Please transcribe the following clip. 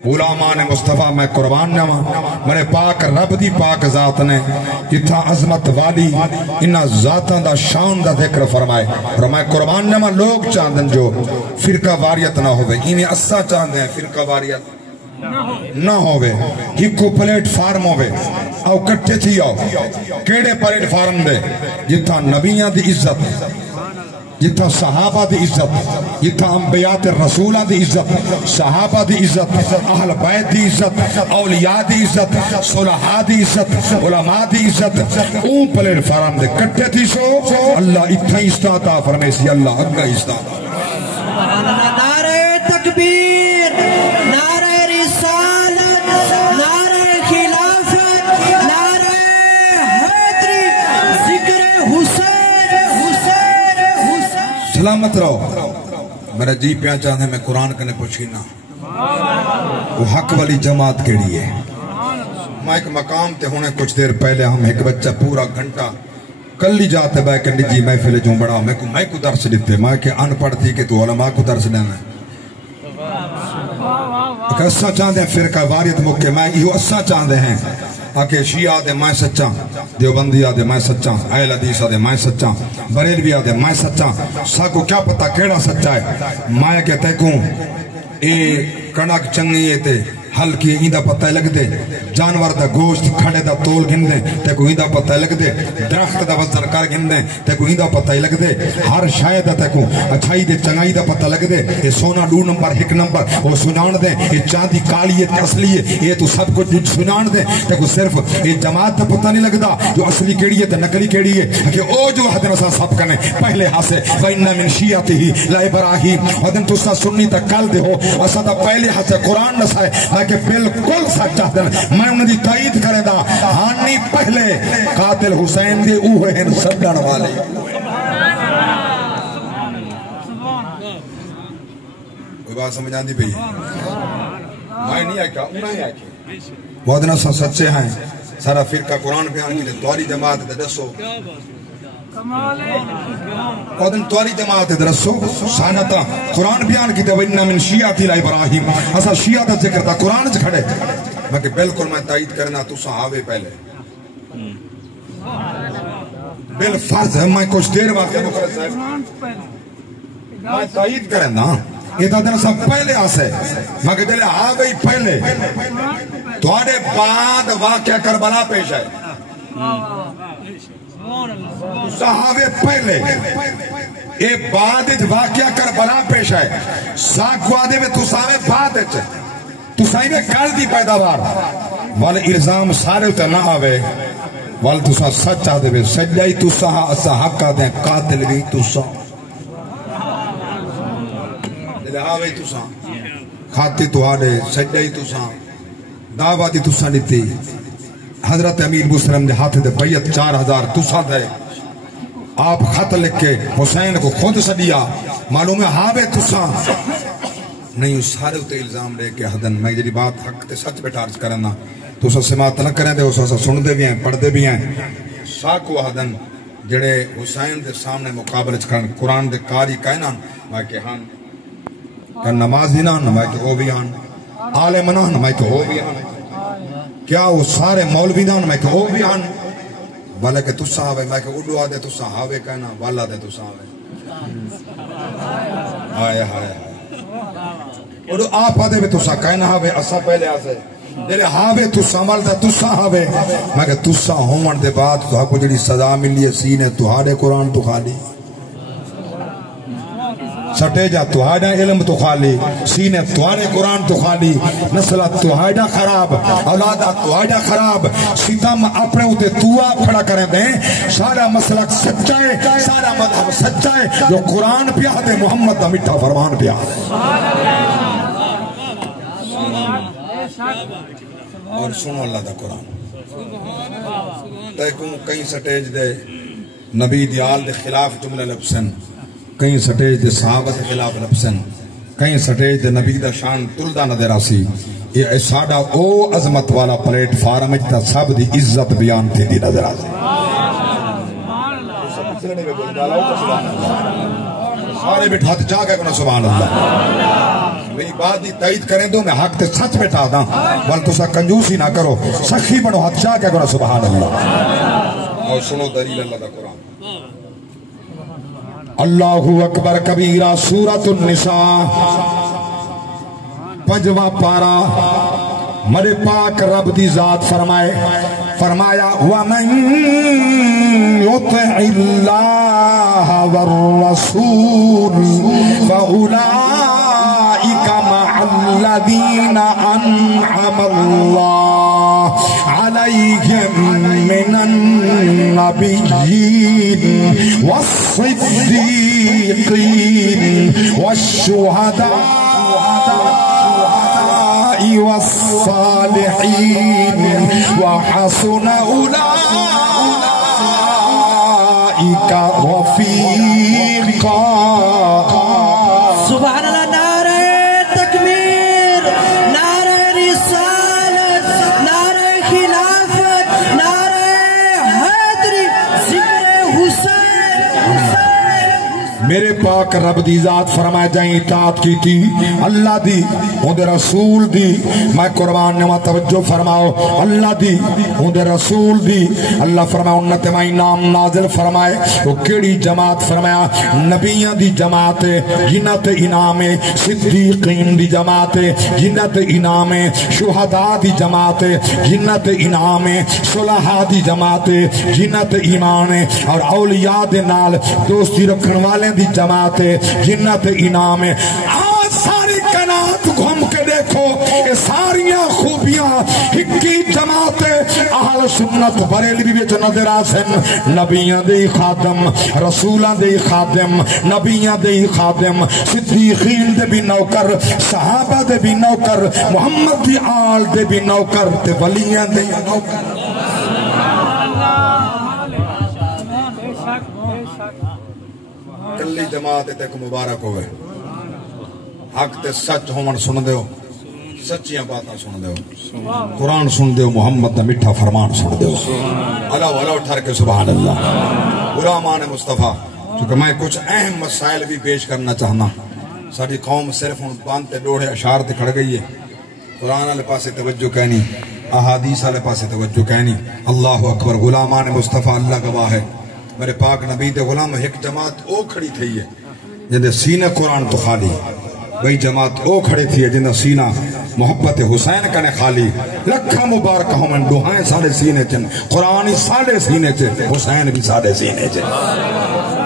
غلامان مصطفیٰ میں قربان نما میرے پاک رب دی پاک ذات نے اتھا عظمت والی انہا ذاتاں دا شان دا ذکر فرمائے فرمائے قربان نما لوگ چاندن جو فرقہ واریت نہ ہوئے انہیں اسا چاندے ہیں فرقہ واریت نہ ہوئے ہکو پلیٹ فارم ہوئے او کٹھے تھی آؤ کیڑے پلیٹ فارم دے جتھا نبیاں دی عزت جتھا صحابہ دی عزت جتھا انبیاء رسولہ دی عزت صحابہ دی عزت اہل بیت دی عزت اولیاء دی عزت صلحاء دی عزت علماء دی عزت اون پلیٹ فارم دے کٹھے تھی سو اللہ اتھا استعطا فرمے سی اللہ اگا استعطا نعرہ تکبیر نعرہ رسالت نعرہ خلافت نعرہ حیدری ذکر حسین سلامت رہو میرا جی پیاں چاہتے ہیں میں قرآن کنے پوچھینا وہ حق والی جماعت کے لیے میں ایک مقام تے ہونے کچھ دیر پہلے ہم ایک بچہ پورا گھنٹہ کل ہی جاتے بھائی کہ نجی محفل جو بڑا میں کو درس دیتے میں کہ ان پڑھ تھی کہ تو علماء کو درس دینا ہے کہ اسا چاہتے ہیں فرقہ واریت مکے میں یہ اسا چاہتے ہیں آکے شیعہ دے میں سچا دیوبندی آدھے میں سچا اہل حدیث آدھے میں سچا بریلوی آدھے میں سچا ساکو کیا پتا کیڑا سچا ہے میں کہتے کوں اے کنک چنگی تے ہلکی ایندہ پتہ لگ دے جانور دا گوشت کھڑے دا تول گن دے تے کو ایندہ پتہ لگ دے درخت دا وزن کر گن دے تے کو ایندہ پتہ لگ دے ہر شاید تے کو اچھائی دے چنگائی دا پتہ لگ دے یہ سونا 2 نمبر 1 نمبر وہ سنان دے یہ چاندی کالیت اصلی ہے یہ تو سب کچھ سنان دے تے کو صرف یہ جماعت دا پتہ نہیں لگ دا جو اصلی کیڑی ہے تے نقلی کیڑی ہے کہ او جو حدن اسا سب کنے پہلے ہاسے وَإِنَّ مِن شِيَعَتِهِ لَإِبْرَاهِيمَ حدن تو سا سنی تا کل دے ہو اسا دا پہلے ہاسے قرآن نسائے کہ بالکل سچا دن میں انہوں نے تائید کرے دا ہانی پہلے قاتل حسین دے اوہ ہیں سبڑن والے کوئی بات سمجھان دی پہی میں نہیں آئے کیا انہوں نے آئے کیا وعدنا سا سچے ہیں سارا فرقہ قرآن بیان کی دواری جماعت دے دسو قدن تواری جماعت درسو سانتا قرآن بیان کی وَإِنَّ مِن شِيَعَتِهِ لَإِبْرَاهِيمَ اسا شیعہ دا ذکر تھا قرآن چ کھڑے میں کہ بالکل میں تائید کرنا تو صحابے پہلے بالفرض ہے میں کچھ دیر واقعہ مقرد صاحب میں تائید کرنا یہ تا دن سب پہلے آسے میں کہ دلے آگئی پہلے توڑے بعد واقعہ کربلا پیش ہے صحابے پہلے اے بعد واقعہ کربلا پیش ہے ساکھ وعدے میں تو صحابے بعد ہے تو صحیح کل دی پیداوار وال الزام سارے ہوتے نہ آوے وال تو سچ آدھے بے سجائی تو سہا اسا حق آدھے قاتل بھی تو سا لہاوے تو سا خاتی تو آدھے سجائی تو سا دعوی تو سا نیتی حضرت امیر مسلم نے ہاتھ دے بیعت 4000 تسا دے آپ خط لکھ کے حسین کو خود سدیا معلوم ہے ہاوے تسا نہیں اس سارے ہوتے الزام لے کے حدن میں جی بات حق تے سچ بیٹا عرض کرنا تو اسا سماعت نہ کریں دے اسا سن دے بھی ہیں پڑھ دے بھی ہیں ساکو حدن جڑے حسین دے سامنے مقابلہ چکرن قرآن دے کاری کہنا میں کہ ہاں کہ نمازی نہ میں کہ او بھی ہاں عالم نہ میں کہ او بھی ہاں کیا وہ سارے مولوی دان میں کہ او بھی آن والا کہ تسا آوے میں کہ اڈو آدھے تسا آوے کہنا والا دے تسا آوے آئے آئے اڈو آپ آدھے بھی تسا کہنا آوے اسا پہلے آسے دلے آوے تسا مالدہ تسا آوے میں کہ تسا ہومن دے بعد تو آپ کو جڑی سزا ملی سینے تو ہاڑے قرآن تو خالی سٹے جا تو آئیڈا علم تو خالی سینے تو آئیڈا قرآن تو خالی نسلہ تو آئیڈا خراب اولادہ تو آئیڈا خراب ستم اپنے ہوتے تو آپ کھڑا کریں دیں سارا مسلک سچا ہے سارا مذہب سچا ہے جو قرآن پیا دے محمد دا مٹھا فرمان پیا اور سنو اللہ دا قرآن تیکوں کئی سٹیج دے نبی دیال دے خلاف جملہ لبسن کہیں سٹیج دے صحابت خلاف لبسن کہیں سٹیج دے نبی دا شان تلدہ نظر آسی یہ ساڑا او عظمت والا پلیٹ فارم اجتا سب دی عزت بیان تھی دی نظر آسی سارے بٹھاتے چاہ گئے کنا سبحان اللہ میری بات دی تائید کریں دو میں حق تے سچ مٹا دا بل تسا کنجوسی نہ کرو سخی بنو حد شاہ کیا کرو سبحان اللہ اور سنو دلیل اللہ دا قرآن اللہ اکبر کبیرہ سورۃ النساء 5واں پارا میرے پاک رب دی ذات فرمایا وَمَن يُطِعِ اللَّهَ وَالرَّسُولَ فَأُولَئِكَ مَعَ الَّذِينَ أَنْعَمَ اللَّهُ عَلَيْهِمْ مِنَ النَّبِيِّينَ وَالصِّدِّيقِينَ وَالشُّهَدَاءِ والصالحين وحسن أولئك رفيقا سبحان اللہ نعرہ تکبیر نعرہ رسالت نعرہ خلافت نعرہ حیدری ذکر حسین میرے پاک رب دی ذات فرمائے جائیں اطاعت کی تھی اللہ دی اندر رسول دی میں قربان نما توجہ فرماؤ اللہ دی اندر رسول دی اللہ فرمائے انت میں نام نازل فرمائے وہ کیڑی جماعت فرمایا نبیان دی جماعت جنت انعام صدیقین دی جماعت جنت انعام شہداء دی جماعت جنت انعام صلحاء دی جماعت جنت ایمان اور اولیاء دے نال دوستی رکھن والے دی جماعت جنت انعام آج ساری کنات گھوم کے دیکھو یہ ساریاں خوبیاں ہکی جماعت اہل سنت بریلوی وچ نظر آسن نبیاں دے خادم رسولاں دے خادم نبیاں دے خادم صدیقین دے بھی نوکر صحابہ دے بھی نوکر محمد دی آل دے بھی نوکر تے ولیاں دے نوکر کلی جماعت تک مبارک ہوئے حق تے سچ ہومن سن دیو سچیاں باتاں سن دیو قرآن سن دیو محمد دا مٹھا فرمان سن دیو اللہ والا اٹھار کے سبحان اللہ غلامان مصطفیٰ چونکہ میں کچھ اہم مسائل بھی پیش کرنا چاہنا ساری قوم صرف ان باندھتے ڈوڑے اشار تے کھڑ گئی ہے قرآن والے پاسے توجہ کہنی احادیث والے پاسے توجہ کہنی اللہ اکبر غلامان مصطفیٰ اللہ گواہ ہے میرے پاک نبی دے غلام ایک جماعت او کھڑی تھی ہے جن دے سینہ قرآن تو خالی وہی جماعت او کھڑی تھی ہے جن دے سینہ محبت حسین کنے خالی لکھا مبارک ہمیں دوہائیں سارے سینے چن قرآن سارے سینے چن حسین بھی سارے سینے چن